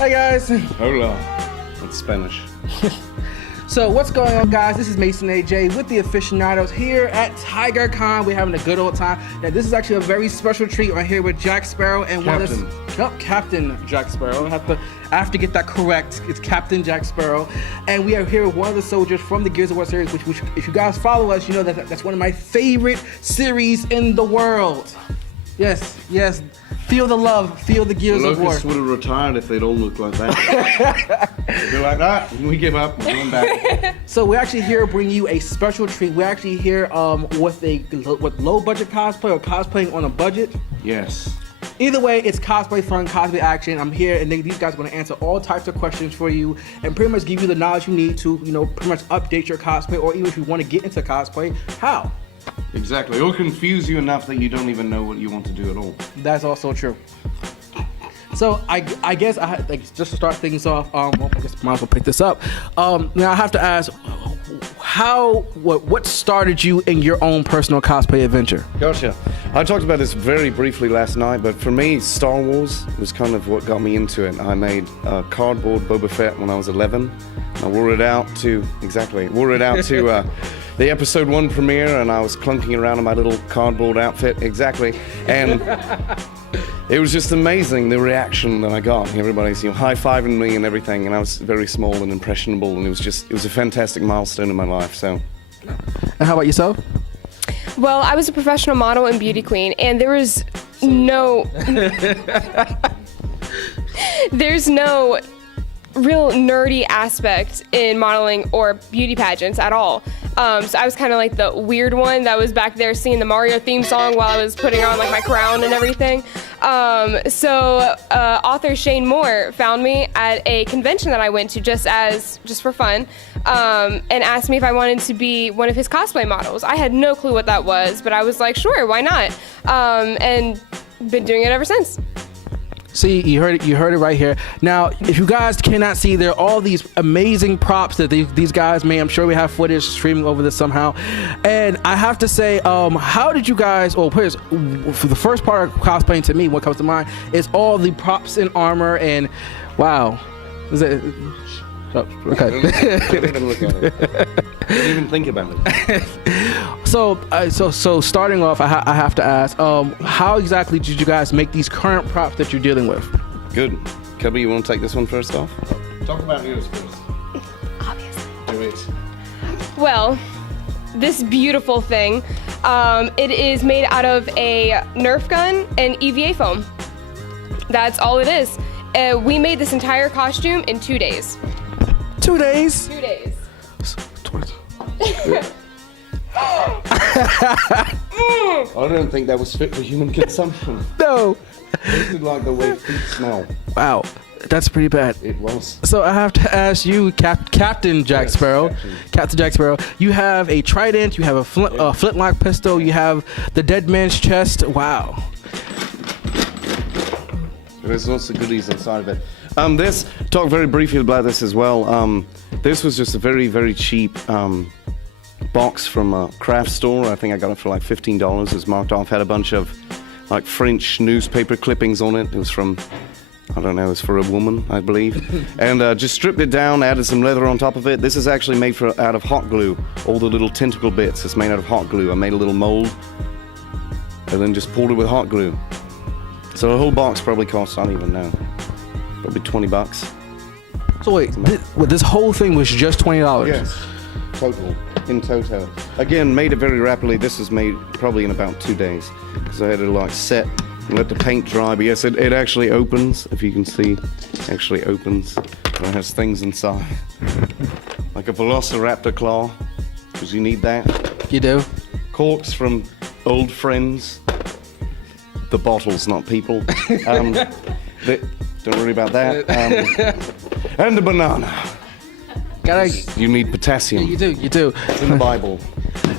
Hi guys. Hola. It's Spanish. So what's going on, guys? This is Mason AJ with the Aficionados here at TaigaCon. We're having a good old time. Now this is actually a very special treat. I'm here with Jack Sparrow and Captain Jack Sparrow. I have to get that correct. It's Captain Jack Sparrow, and we are here with one of the soldiers from the Gears of War series. Which if you guys follow us, you know that's one of my favorite series in the world. Yes. Feel the love, feel the Gears of War. Locusts would have retired if they'd all looked like that. They'd be like that, and we give up, we're going back. So we're actually here to bring you a special treat. We're actually here with Low Budget Cosplay or cosplaying on a budget. Yes. Either way, it's cosplay fun, cosplay action. I'm here, and these guys are going to answer all types of questions for you and pretty much give you the knowledge you need to, pretty much update your cosplay, or even if you want to get into cosplay, how? Exactly. Or confuse you enough that you don't even know what you want to do at all. That's also true. So I guess just to start things off, I guess might as well pick this up. Now I have to ask, what started you in your own personal cosplay adventure? Gotcha. I talked about this very briefly last night, but for me, Star Wars was kind of what got me into it. I made a cardboard Boba Fett when I was 11. I wore it out to the episode 1 premiere, and I was clunking around in my little cardboard outfit, and it was just amazing, the reaction that I got. Everybody's high-fiving me and everything, and I was very small and impressionable, and it was a fantastic milestone in my life. So. And how about yourself? Well, I was a professional model and beauty queen, and there's no real nerdy aspect in modeling or beauty pageants at all. So I was kind of like the weird one that was back there singing the Mario theme song while I was putting on like my crown and everything. So author Shane Moore found me at a convention that I went to just for fun, and asked me if I wanted to be one of his cosplay models. I had no clue what that was, but I was like, sure, why not? And been doing it ever since. See, you heard it right here. Now, if you guys cannot see, there are all these amazing props that these guys made. I'm sure we have footage streaming over this somehow. And I have to say, how did you guys, for the first part of cosplaying to me, what comes to mind is all the props and armor, and wow. Is it? Oh, okay. Don't even look at it. Don't even think about it. So starting off, I have to ask, how exactly did you guys make these current props that you're dealing with? Good. Cubby, you want to take this one first off? Talk about yours first. Obviously. Do it. Well, this beautiful thing, it is made out of a Nerf gun and EVA foam. That's all it is. We made this entire costume in 2 days. 2 days? 2 days. I don't think that was fit for human consumption. No. This is like the way feet smell. Wow, that's pretty bad. It was. So I have to ask you, Captain Jack Sparrow. Captain Jack Sparrow, you have a trident, you have a flintlock pistol, you have the dead man's chest. Wow. There's lots of goodies inside of it. Talk very briefly about this as well. This was just a very, very cheap box from a craft store. I think I got it for like $15. It was marked off, had a bunch of like French newspaper clippings on it. It was from, I don't know, it was for a woman, I believe. And just stripped it down, added some leather on top of it. This is actually made out of hot glue. All the little tentacle bits, it's made out of hot glue. I made a little mold and then just poured it with hot glue. So the whole box probably cost, I don't even know, probably $20. So wait, this whole thing was just $20? Yes, in total. Again, made it very rapidly. This was made probably in about 2 days. So I had to like set and let the paint dry. But yes, it actually opens, if you can see, it actually opens. And it has things inside. Like a velociraptor claw, because you need that. You do? Corks from old friends. The bottles, not people. Don't worry about that. And a banana. You need potassium. You do. It's in the Bible.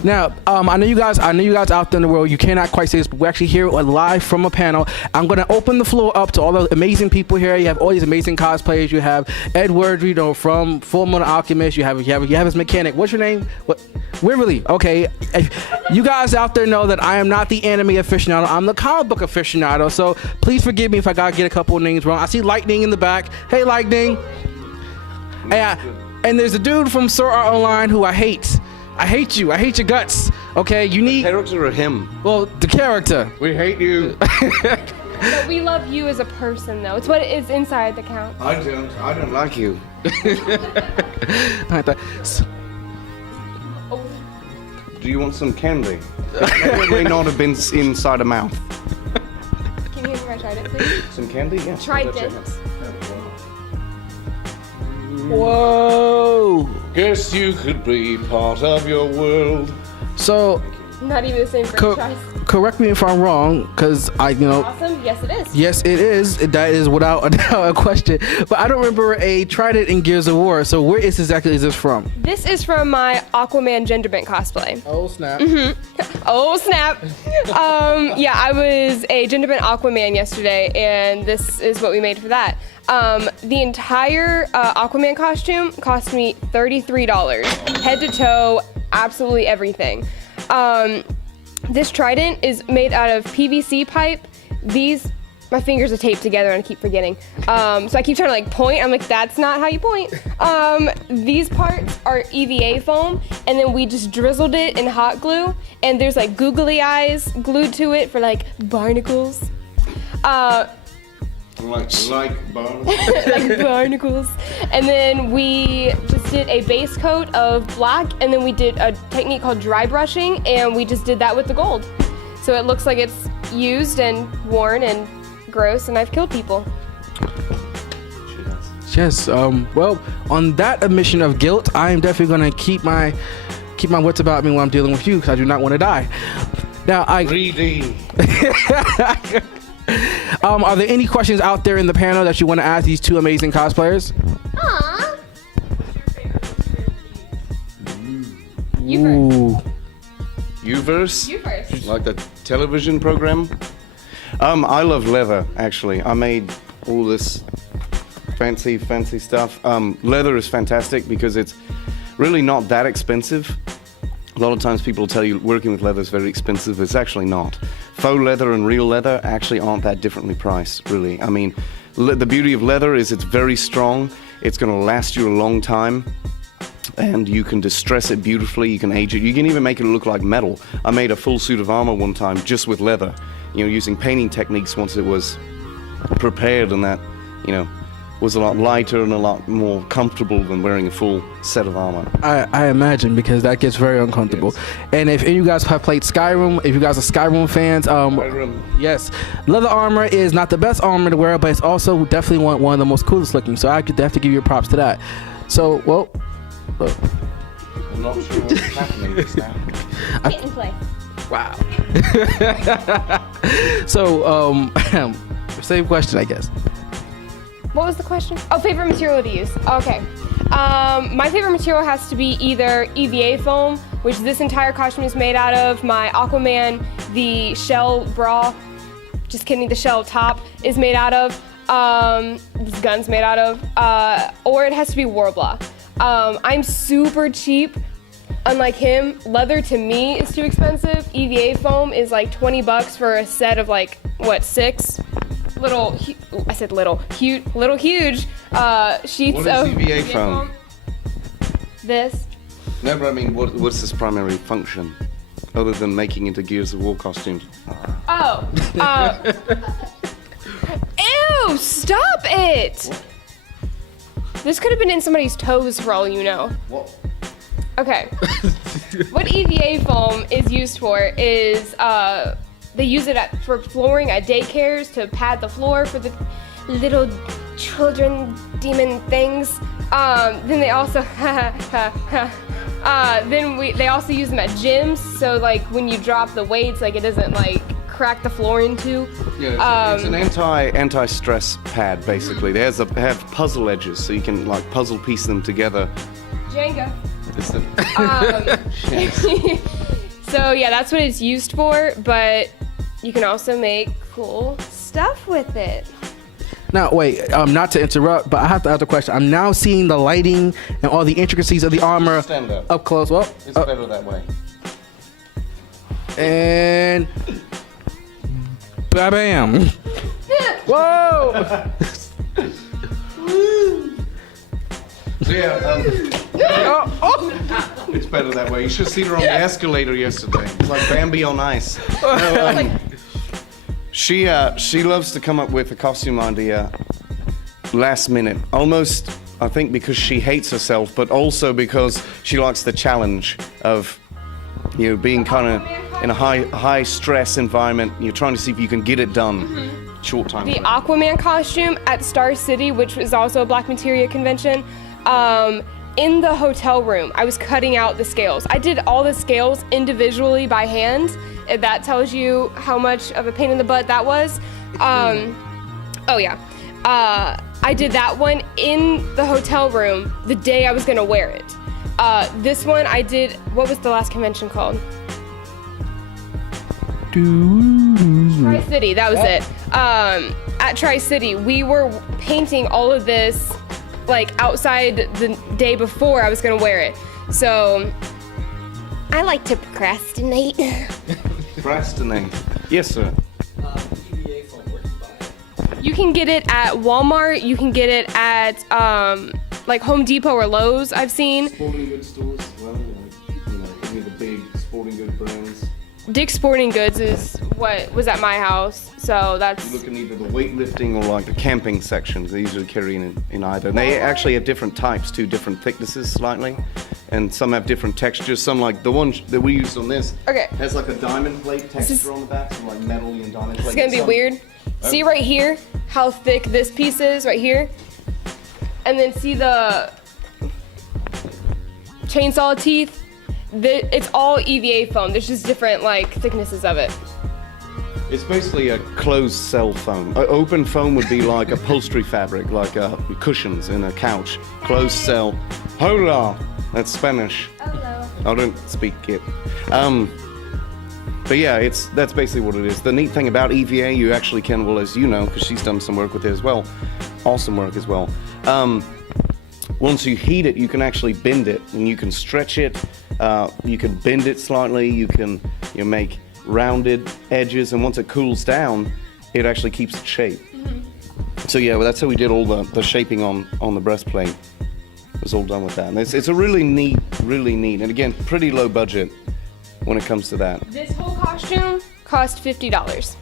Now, I know you guys out there in the world, you cannot quite see this, but we're actually here live from a panel. I'm going to open the floor up to all the amazing people here. You have all these amazing cosplayers. You have Edward, from Full Metal Alchemist. You have his mechanic. What's your name? Waverly. Okay. You guys out there know that I am not the anime aficionado. I'm the comic book aficionado. So please forgive me if I gotta get a couple of names wrong. I see Lightning in the back. Hey, Lightning. And there's a dude from Sword Art Online who I hate. I hate you. I hate your guts. Okay, you need... The character or him? Well, the character. We hate you. But we love you as a person, though. It's what is inside the count. I don't like you. Do you want some candy? That may not have been inside a mouth. Can you hear me try it, please? Some candy? Yes. Trident. Whoa. Guess you could be part of your world. So... Not even the same franchise. Correct me if I'm wrong, because Awesome. Yes, it is. Yes, it is. That is without a doubt a question. But I don't remember a Trident in Gears of War. So where is this from? This is from my Aquaman Genderbent cosplay. Oh snap! Oh snap! Yeah, I was a Genderbent Aquaman yesterday, and this is what we made for that. The entire Aquaman costume cost me $33, head to toe, absolutely everything. This trident is made out of PVC pipe. My fingers are taped together and I keep forgetting. So I keep trying to point. I'm like, that's not how you point. These parts are EVA foam, and then we just drizzled it in hot glue, and there's googly eyes glued to it for barnacles. Like barnacles? Like barnacles. And then we just did a base coat of black, and then we did a technique called dry brushing, and we just did that with the gold. So it looks like it's used and worn and gross, and I've killed people. Yes. Well, on that admission of guilt, I am definitely going to keep my wits about me when I'm dealing with you, because I do not want to die. Now, 3D. Are there any questions out there in the panel that you want to ask these two amazing cosplayers? Aww. You first. You You first. Like the television program? I love leather, actually. I made all this fancy stuff. Leather is fantastic because it's really not that expensive. A lot of times people tell you working with leather is very expensive. It's actually not. Faux leather and real leather actually aren't that differently priced, really. I mean, the beauty of leather is it's very strong. It's going to last you a long time. And you can distress it beautifully. You can age it. You can even make it look like metal. I made a full suit of armor one time just with leather, using painting techniques once it was prepared, and that, was a lot lighter and a lot more comfortable than wearing a full set of armor. I imagine, because that gets very uncomfortable. Yes. And if any of you guys have played Skyrim, if you guys are Skyrim fans, yes, leather armor is not the best armor to wear, but it's also definitely one of the most coolest looking. So I could have to give you props to that. So, well. I'm not sure what's happening just now. Hit and play. Wow. So, same question, I guess. What was the question? Oh, favorite material to use. Okay. My favorite material has to be either EVA foam, which this entire costume is made out of. My Aquaman, the shell bra, just kidding, the shell top is made out of. This gun's made out of. Or it has to be Warblah. I'm super cheap. Unlike him, leather to me is too expensive. EVA foam is $20 for a set of 6 little, I said little, huge sheets what of is EVA foam? This. No, but I mean, what's its primary function, other than making into Gears of War costumes? Oh. Ew! Stop it! What? This could have been in somebody's toes for all you know. What? Okay. What EVA foam is used for is they use it for flooring at daycares to pad the floor for the little children demon things. Then they also they also use them at gyms, so when you drop the weights, it doesn't crack the floor into. Yeah, it's an anti-stress pad basically. They have puzzle edges, so you can puzzle piece them together. Jenga. So yeah, that's what it's used for, but you can also make cool stuff with it. Now, wait, not to interrupt, but I have to ask a question. I'm now seeing the lighting and all the intricacies of the armor Stand up. up close. Well, It's better that way. and bam. Whoa! So yeah, it's better that way. You should have seen her on the escalator yesterday. It's like Bambi on ice. No, she loves to come up with a costume idea last minute. Almost, I think, because she hates herself, but also because she likes the challenge of, being kind of in a high stress environment. You're trying to see if you can get it done. Short time. The Aquaman costume at Star City, which was also a Black Materia convention, in the hotel room, I was cutting out the scales. I did all the scales individually by hand. If that tells you how much of a pain in the butt that was. Oh yeah. I did that one in the hotel room the day I was gonna wear it. This one I did, what was the last convention called? Tri-City, that was it. At Tri-City, we were painting all of this like outside the day before I was gonna wear it. So I like to procrastinate. Procrastinate. Yes, sir. EVA Foam, where can you buy it? You can get it at Walmart, you can get it at like Home Depot or Lowe's, I've seen. Sporting goods stores as well, any of the big sporting good brands. Dick's Sporting Goods is what was at my house, so that's... You look in either the weightlifting or like the camping sections. They usually carry in either. And they actually have different types too, different thicknesses slightly. And some have different textures. Some like the one that we used on this has like a diamond plate texture on the back, some like metal and diamond plate. It's gonna be weird. See right here how thick this piece is right here? And then see the chainsaw teeth? It's all EVA foam. There's just different like thicknesses of it. It's basically a closed cell foam. Open foam would be like upholstery fabric, like cushions in a couch. Closed cell. Hola! That's Spanish. Hello. I don't speak it. But yeah, that's basically what it is. The neat thing about EVA, you actually can, well, as you know, because she's done some work with it as well. Awesome work as well. Once you heat it, you can actually bend it, and you can stretch it. You can bend it slightly. You can make rounded edges, and once it cools down, it actually keeps its shape. So yeah, well, that's how we did all the shaping on the breastplate. It was all done with that. And it's a really neat, and again, pretty low budget when it comes to that. This whole costume cost $50.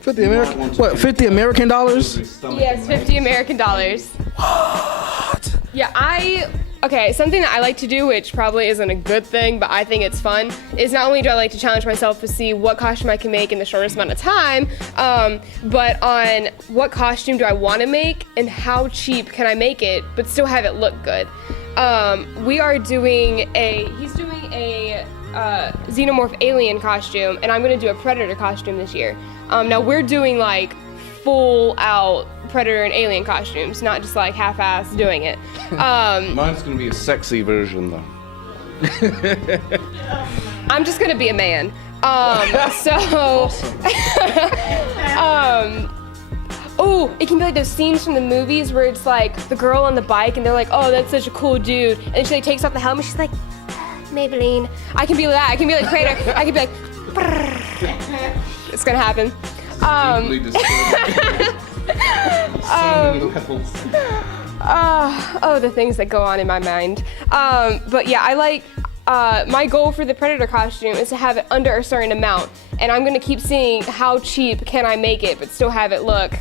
50 American? What? 50 American dollars? Yes, 50 American dollars. What? Yeah, something that I like to do, which probably isn't a good thing, but I think it's fun, is not only do I like to challenge myself to see what costume I can make in the shortest amount of time, but on what costume do I want to make and how cheap can I make it, but still have it look good. He's doing a xenomorph alien costume, and I'm going to do a predator costume this year. Now we're doing like full out predator and alien costumes, not just like half-ass doing it. Mine's gonna be a sexy version though. I'm just gonna be a man. Oh, it can be like those scenes from the movies where it's like the girl on the bike and they're like, oh, that's such a cool dude, and then she like takes off the helmet, she's like, Maybelline. I can be that. I can be like Predator. I can be like, brrr. It's gonna happen. The things that go on in my mind. But yeah, I like, my goal for the Predator costume is to have it under a certain amount, and I'm gonna keep seeing how cheap can I make it, but still have it look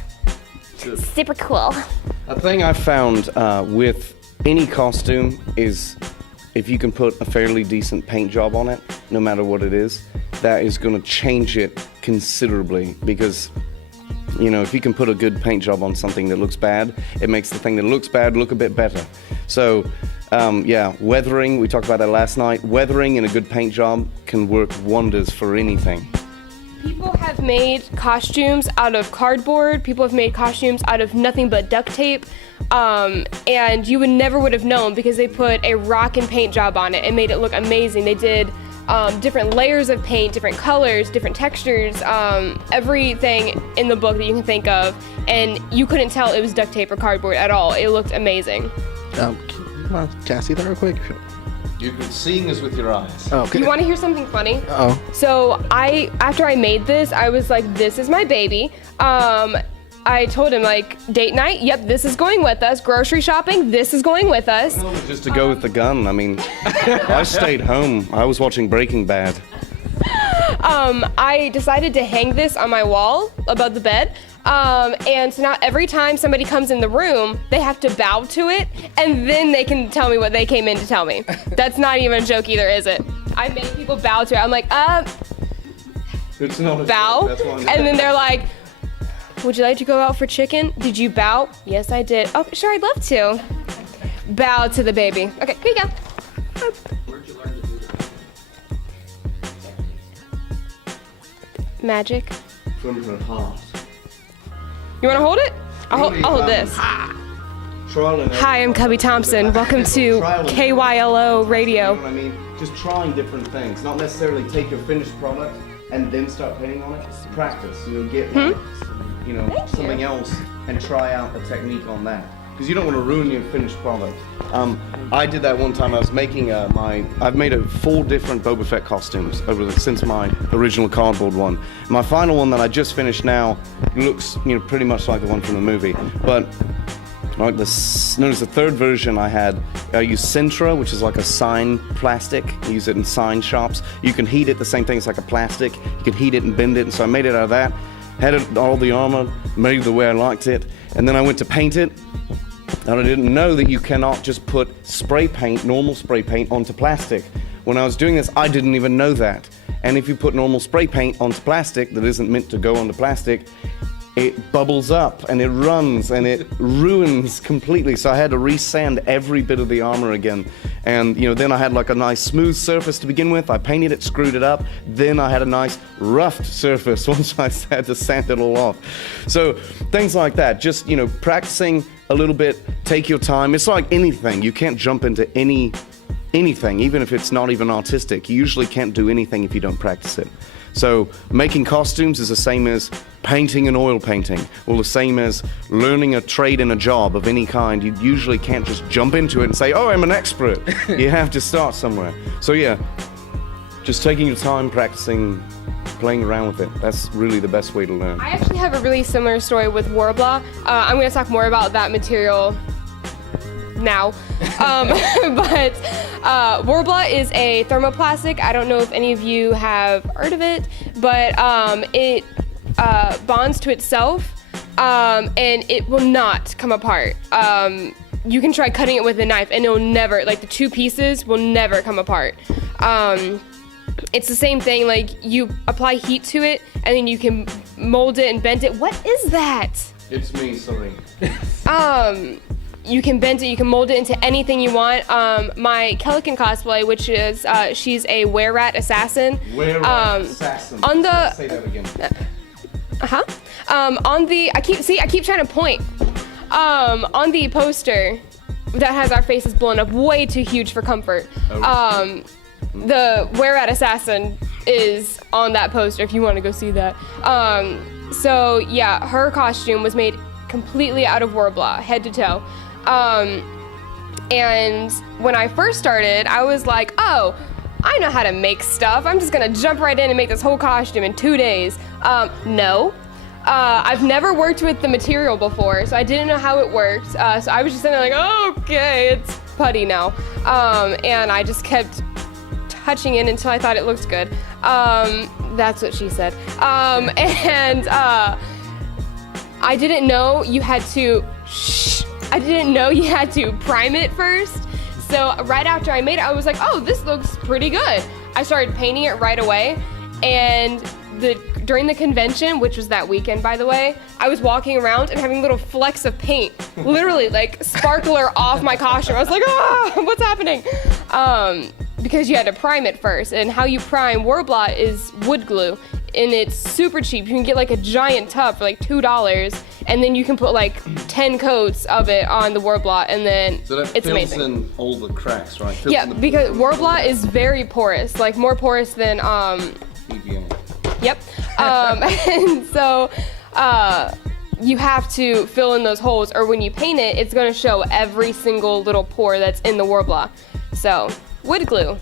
super cool. A thing I found with any costume is if you can put a fairly decent paint job on it, no matter what it is, that is going to change it considerably, because if you can put a good paint job on something that looks bad, it makes the thing that looks bad look a bit better. So weathering, we talked about that last night. Weathering and a good paint job can work wonders for anything. People have made costumes out of cardboard. People have made costumes out of nothing but duct tape. And you would have known because they put a rock and paint job on it and made it look amazing. They did different layers of paint, different colors, different textures, everything in the book that you can think of. And you couldn't tell it was duct tape or cardboard at all. It looked amazing. Can I see that real quick? You can see this with your eyes. Oh, okay. You want to hear something funny? Oh. So after I made this, I was like, this is my baby. I told him, like, date night, yep, this is going with us. Grocery shopping, this is going with us. Just to go with the gun. I mean, I stayed home. I was watching Breaking Bad. I decided to hang this on my wall above the bed. And so now every time somebody comes in the room, they have to bow to it, and then they can tell me what they came in to tell me. That's not even a joke either, is it? I make people bow to it. I'm like, It's not a bow? That's why And then they're like, would you like to go out for chicken? Did you bow? Yes, I did. Oh, sure, I'd love to. Bow to the baby. Okay, here you go. Where'd you learn to do that? Magic. From her heart. You want to hold it? I'll hold this. Trial and error. Hi, I'm Cubby Thompson. Welcome to Trial and error. KYLO Radio. You know what I mean? Just trying different things. Not necessarily take your finished product and then start painting on it. Practice. Get like, something else and try out a technique on that. Because you don't want to ruin your finished product. I did that one time. I was making I've made 4 different Boba Fett costumes since my original cardboard one. My final one that I just finished now looks pretty much like the one from the movie. But notice the third version I use Sintra, which is like a sign plastic. You use it in sign shops. You can heat it, the same thing, it's like a plastic. You can heat it and bend it, and so I made it out of that. Had all the armor, made it the way I liked it, and then I went to paint it, and I didn't know that you cannot just put normal spray paint onto plastic. When I was doing this, I didn't even know that. And if you put normal spray paint onto plastic that isn't meant to go onto plastic, it bubbles up and it runs and it ruins completely. So I had to resand every bit of the armor again. And then I had like a nice smooth surface to begin with. I painted it, screwed it up. Then I had a nice roughed surface once I had to sand it all off. So things like that, just practicing a little bit, take your time. It's like anything. You can't jump into anything, even if it's not even artistic. You usually can't do anything if you don't practice it. So making costumes is the same as painting and oil painting, or the same as learning a trade in a job of any kind. You usually can't just jump into it and say, oh, I'm an expert. You have to start somewhere. So yeah, just taking your time, practicing, playing around with it. That's really the best way to learn. I actually have a really similar story with Warblah. I'm going to talk more about that material now. But Warblah is a thermoplastic. I don't know if any of you have heard of it, but it bonds to itself, and it will not come apart. You can try cutting it with a knife and it'll never, like the 2 pieces will never come apart. It's the same thing, like you apply heat to it and then you can mold it and bend it. What is that? It's me, sorry. You can bend it, you can mold it into anything you want. My TaigaCon cosplay, which is, she's a were-rat assassin. Were-rat assassin. On the... Say that again. On the... I keep trying to point. On the poster that has our faces blown up way too huge for comfort. The were-rat assassin is on that poster if you want to go see that. So yeah, her costume was made completely out of Warblah, head to toe. And when I first started, I was like, oh, I know how to make stuff. I'm just gonna jump right in and make this whole costume in 2 days. No. I've never worked with the material before, so I didn't know how it worked. So I was just sitting there like, oh, okay, it's putty now. And I just kept touching it until I thought it looked good. That's what she said. And I didn't know you had to, I didn't know you had to prime it first. So right after I made it, I was like, oh, this looks pretty good. I started painting it right away. And during the convention, which was that weekend, by the way, I was walking around and having little flecks of paint, literally like sparkler off my costume. I was like, ah, what's happening? Because you had to prime it first. And how you prime Warblah is wood glue. and it's super cheap. You can get like a giant tub for like $2, and then you can put like 10 coats of it on the Warblah, and then So that it's fills amazing. in all the cracks, right? Fills Yeah, in the because pores. Warblah is very porous, like more porous than EVA. Yep. And so you have to fill in those holes, or when you paint it, it's going to show every single little pore that's in the Warblah. So, wood glue.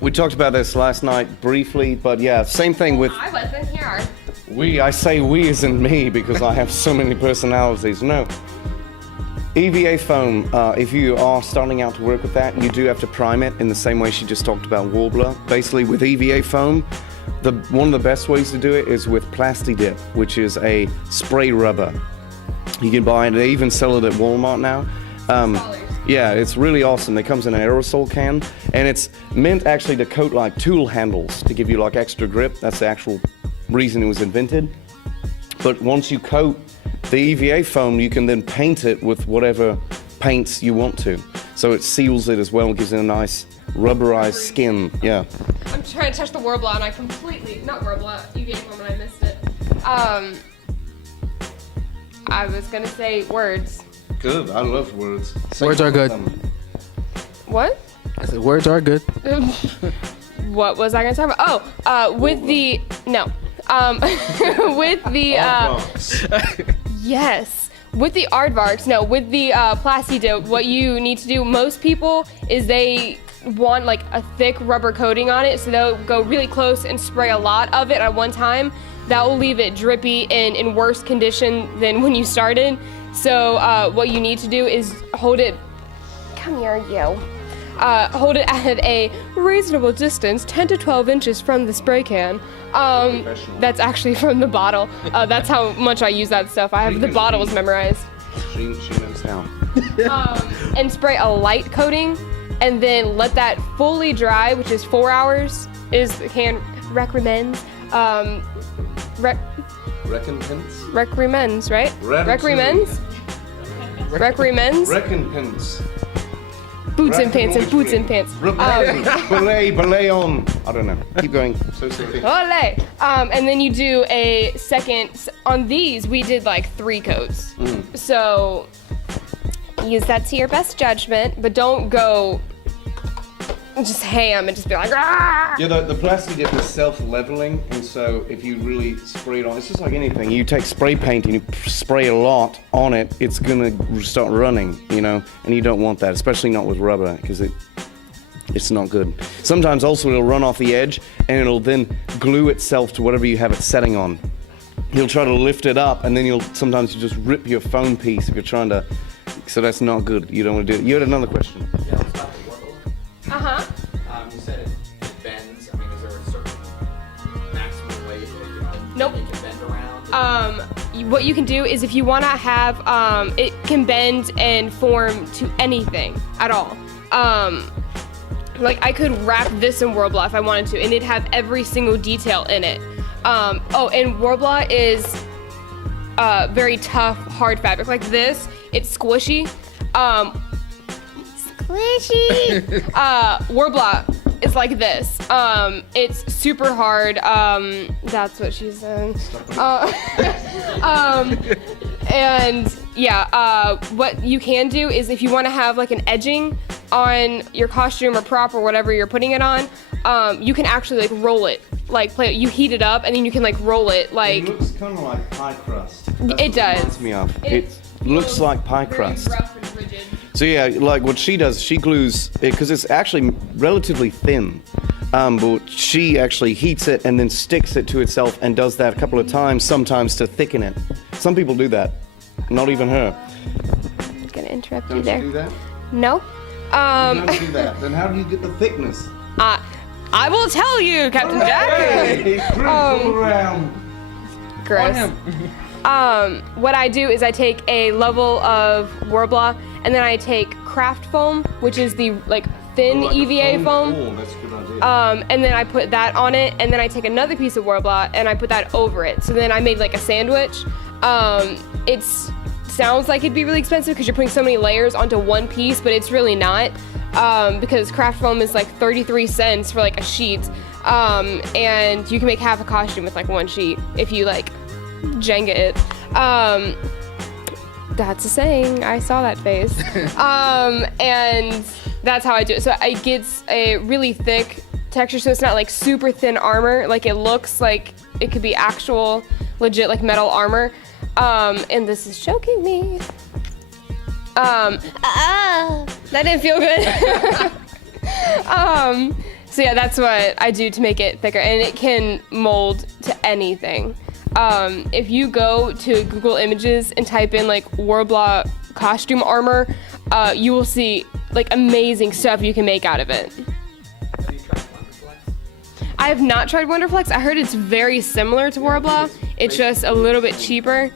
We talked about this last night briefly, but yeah, same thing with I wasn't here. we. I say we as in me because I have so many personalities. No. EVA foam, if you are starting out to work with that, you do have to prime it in the same way she just talked about Warblah. Basically, with EVA foam, one of the best ways to do it is with Plasti Dip, which is a spray rubber. You can buy it, they even sell it at Walmart now. Yeah, it's really awesome. It comes in an aerosol can, and it's meant actually to coat like tool handles to give you like extra grip. That's the actual reason it was invented. But once you coat the EVA foam, you can then paint it with whatever paints you want to. So it seals it as well and gives it a nice rubberized skin. Yeah. I'm trying to touch the Warblah, and I completely, not Warblah, EVA foam, and I missed it. I was going to say words. Good. I love words. Words are good. What? I said words are good. What was I going to talk about? Oh, with the, no. With the, yes. With the aardvarks, no, with the Plasti Dip, what you need to do, most people, is they want like a thick rubber coating on it, so they'll go really close and spray a lot of it at one time. That will leave it drippy and in worse condition than when you started. So what you need to do is hold it, come here, you. Hold it at a reasonable distance, 10 to 12 inches from the spray can. That's actually from the bottle. That's how much I use that stuff. I have the bottles memorized. She knows how. And spray a light coating, and then let that fully dry, which is 4 hours, is the can recommends. Recompense? Recommends, right? Ratatouille. Recommends? Recommends? Recompense. Boots and pants and boots and pants. Belay on. I don't know. Keep going. So sorry. Olé! And then you do a second. On these, we did like 3 coats. So use that to your best judgment, but don't go just ham and just be like, ah! Yeah, the Plasti Dip is self-leveling, and so if you really spray it on, it's just like anything. You take spray paint and you spray a lot on it, it's gonna start running, you know, and you don't want that, especially not with rubber, because it's not good. Sometimes also it'll run off the edge, and it'll then glue itself to whatever you have it setting on. You'll try to lift it up, and then sometimes you just rip your foam piece if you're trying to, so that's not good. You don't want to do it. You had another question. Yeah, let's talk about Warblah. Uh-huh. You said it bends. I mean, is there a certain maximum weight that Nope. you can bend around? What you can do is if you want to have, it can bend and form to anything at all. Like I could wrap this in Warblah if I wanted to, and it'd have every single detail in it. Oh, and Warblah is very tough, hard fabric. Like this, it's squishy. Squishy. Warblah is like this. It's super hard. That's what she said. And yeah, what you can do is if you want to have like an edging on your costume or prop or whatever you're putting it on, you can actually like roll it. Like you heat it up and then you can like roll it like. It looks kind of like pie crust. That's It what does. Reminds me of. It's It looks like pie very crust. rough and rigid. So yeah, like what she does, she glues it because it's actually relatively thin. But she actually heats it and then sticks it to itself and does that a couple of times, sometimes to thicken it. Some people do that. Not even her. I'm gonna interrupt you Don't there. you do that? No. You don't do that. Then how do you get the thickness? I will tell you, Captain Jack. Hey, around. Gross. What I do is I take a level of Warblah and then I take craft foam, which is the like thin Like a EVA foam. ball, that's a good idea. And then I put that on it, and then I take another piece of Warblah and I put that over it. So then I made like a sandwich. It sounds like it'd be really expensive because you're putting so many layers onto one piece, but it's really not. Because craft foam is like 33 cents for like a sheet. and you can make half a costume with like one sheet if you like Jenga it. That's a saying. I saw that face. And that's how I do it. So it gets a really thick texture, so it's not like super thin armor. Like it looks like it could be actual, legit like metal armor. And this is choking me. That didn't feel good. So yeah, that's what I do to make it thicker, and it can mold to anything. If you go to Google Images and type in like Warblah costume armor, you will see like amazing stuff you can make out of it. Have you tried Wonderflex? I have not tried Wonderflex. I heard it's very similar to Warblah. It's just a little bit cheaper.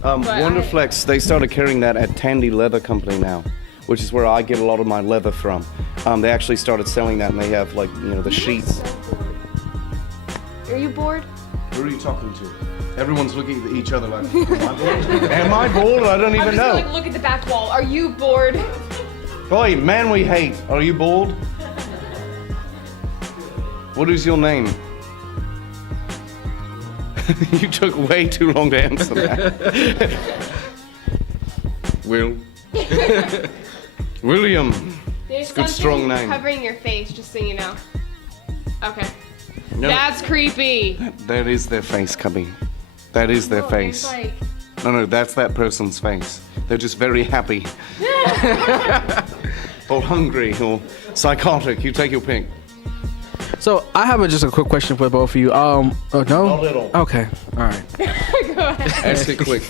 Wonderflex, they started carrying that at Tandy Leather Company now, which is where I get a lot of my leather from. They actually started selling that, and they have like, you know, the sheets. Are you bored? Who are you talking to? Everyone's looking at each other like, am I bored? Am I bored? I don't even know. Like, look at the back wall. Are you bored? Boy, man we hate. Are you bored? What is your name? You took way too long to answer that. Will. William. There's Good, strong name. Covering your face, just so you know. Okay. No. That's creepy. That is their face, Cubby. That is their face. Like... No, that's that person's face. They're just very happy. Or hungry, or psychotic. You take your pick. So I have just a quick question for both of you. No? A little. Okay, all right. Go ahead. Ask it quick.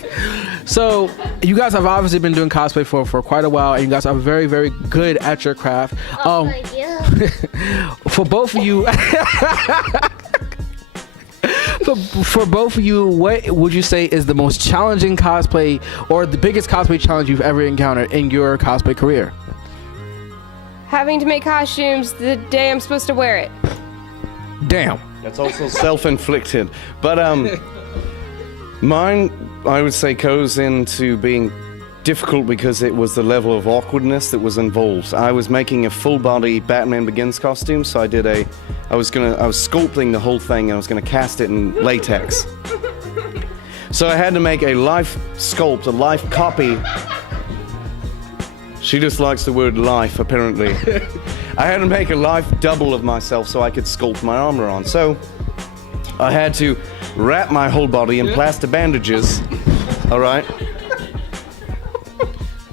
So you guys have obviously been doing cosplay for quite a while, and you guys are very, very good at your craft. Thank you. For both of you, for both of you, what would you say is the most challenging cosplay or the biggest cosplay challenge you've ever encountered in your cosplay career? Having to make costumes the day I'm supposed to wear it. Damn. That's also self-inflicted. But mine, I would say, goes into being difficult because it was the level of awkwardness that was involved. I was making a full-body Batman Begins costume, so I was sculpting the whole thing, and I was gonna cast it in latex. So I had to make a life sculpt, a life copy. She just likes the word life, apparently. I had to make a life double of myself so I could sculpt my armor on. So I had to wrap my whole body in plaster bandages, all right?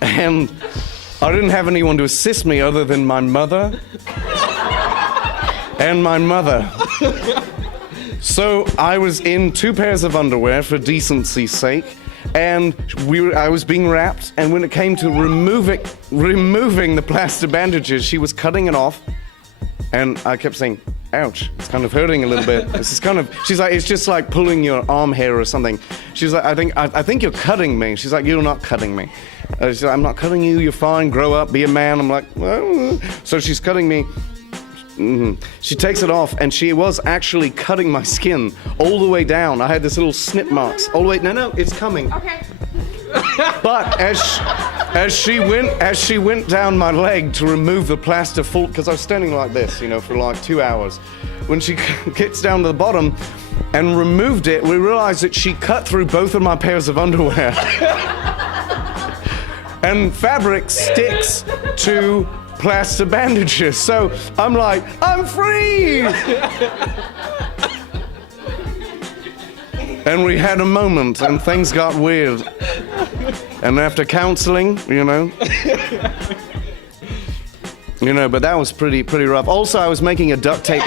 And I didn't have anyone to assist me other than my mother and my mother. So I was in 2 pairs of underwear for decency's sake, and I was being wrapped, and when it came to removing the plaster bandages, she was cutting it off, and I kept saying, ouch, it's kind of hurting a little bit. She's like, it's just like pulling your arm hair or something. She's like, I think you're cutting me. She's like, you're not cutting me. She's like, I'm not cutting you, you're fine, grow up, be a man. I'm like, well. So she's cutting me. She takes it off, and she was actually cutting my skin all the way down. I had this little snip marks all the way. No, it's coming. Okay. But as she went down my leg to remove the plaster full, because I was standing like this, you know, for like 2 hours. When she gets down to the bottom and removed it, we realized that she cut through both of my pairs of underwear. And fabric sticks to plaster bandages. So I'm like, I'm free! And we had a moment, and things got weird. And after counseling, but that was pretty rough. Also, I was making a duct tape.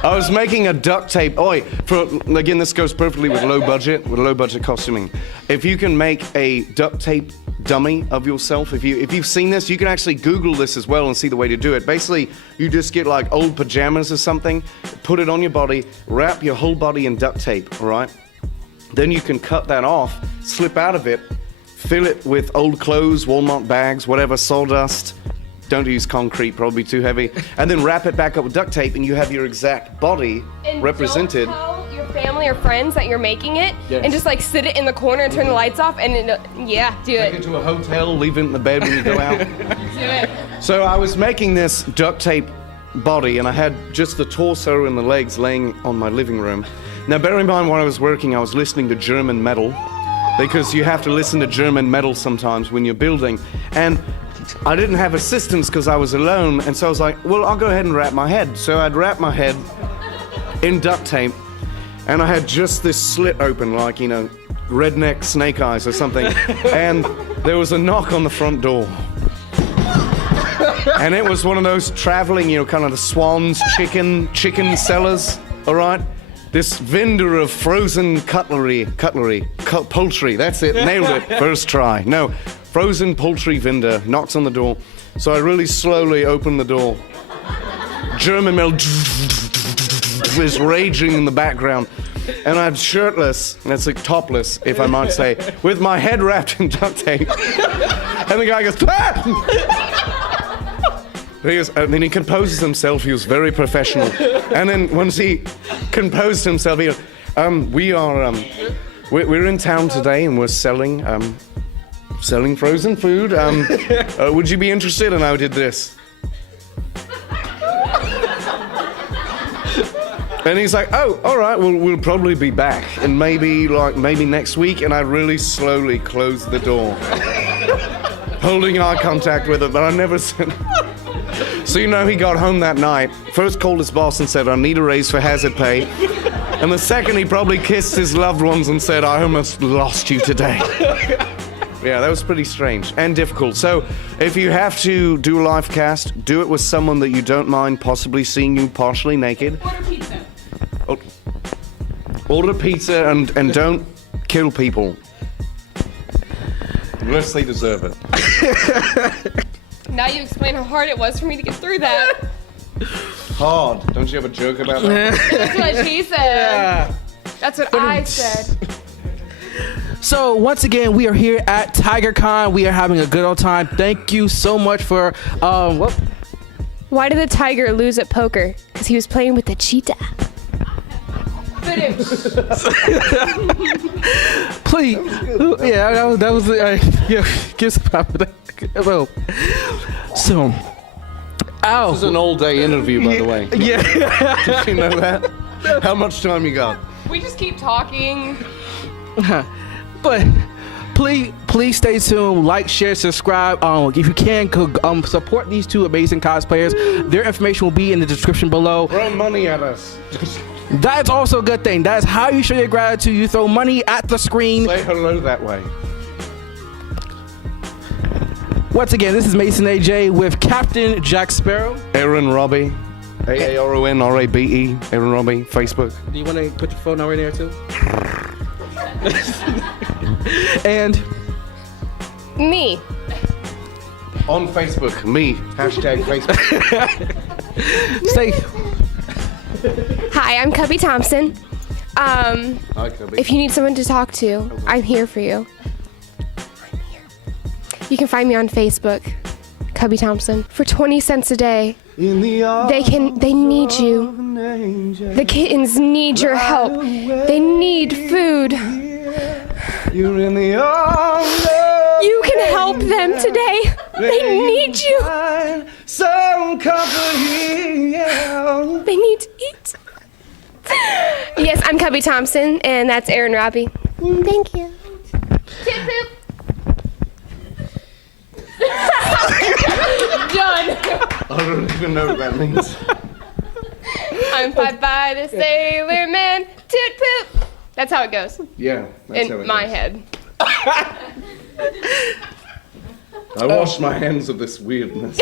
I was making a duct tape. Again, this goes perfectly with low budget costuming. If you can make a duct tape dummy of yourself, if you've seen this, you can actually Google this as well and see the way to do it. Basically, you just get like old pajamas or something, put it on your body, wrap your whole body in duct tape, all right? Then you can cut that off, slip out of it, fill it with old clothes, Walmart bags, whatever, sawdust. Don't use concrete, probably too heavy. And then wrap it back up with duct tape, and you have your exact body represented. Don't tell your family or friends that you're making it, Yes. and just like sit it in the corner and turn the lights off, and do Take it. it to a hotel, leave it in the bed when you go out. Do it. So I was making this duct tape body, and I had just the torso and the legs laying on my living room. Now, bear in mind, while I was working, I was listening to German metal, because you have to listen to German metal sometimes when you're building. And I didn't have assistance because I was alone, and so I was like, well, I'll go ahead and wrap my head. So I'd wrap my head in duct tape, and I had just this slit open, like, you know, redneck snake eyes or something. And there was a knock on the front door. And it was one of those traveling, you know, kind of the Swan's chicken sellers, all right? This vendor of frozen poultry, that's it, nailed it, first try. No, frozen poultry vendor knocks on the door. So I really slowly open the door. German metal is raging in the background. And I'm shirtless, and it's like topless, if I might say, with my head wrapped in duct tape. And the guy goes, ah! And then he composes himself. He was very professional. And then once he composed himself, he goes, we're in town today, and we're selling frozen food. Would you be interested? And I did this. And he's like, oh, all right, well, we'll probably be back, and maybe next week. And I really slowly closed the door, holding eye contact with it, but I never said. So, you know, he got home that night, first called his boss and said, I need a raise for hazard pay. And the second, he probably kissed his loved ones and said, I almost lost you today. Yeah, that was pretty strange and difficult. So, if you have to do a live cast, do it with someone that you don't mind possibly seeing you partially naked. Order pizza. Oh. Order pizza and don't kill people. Unless they deserve it. Now you explain how hard it was for me to get through that. Hard. Don't you have a joke about that? That's what she said. Yeah. That's what I said. So once again, we are here at TaigaCon. We are having a good old time. Thank you so much for Why did the tiger lose at poker? Because he was playing with the cheetah. please. Yeah, that was yeah. Give some pop for that. Well, so. Ow. This is an all-day interview, by the way. Yeah. Did you know that? How much time you got? We just keep talking. But please stay tuned. Like, share, subscribe. If you can, support these two amazing cosplayers. Their information will be in the description below. Throw money at us. That's also a good thing. That's how you show your gratitude. You throw money at the screen. Say hello that way. Once again, this is Mason AJ with Captain Jack Sparrow. Aaron Rabe. AARON-RABE. Aaron Rabe. Facebook. Do you want to put your phone number in there too? And me. On Facebook. Me. Hashtag Facebook. Say. Hi, I'm Cubby Thompson. Hi, Cubby. If you need someone to talk to, I'm here for you. You can find me on Facebook, Cubby Thompson. For 20 cents a day, they need you. The kittens need your help. They need food. You're in the arms of You can help them today. They need you. some company. Yeah. They need to eat. Yes, I'm Cubby Thompson, and that's Aaron Rabe. Thank you. Tit poop. Done. I don't even know what that means. I'm fed by the sailor man. Tit poop. That's how it goes Yeah, that's how in it my goes. head. I wash my hands of this weirdness.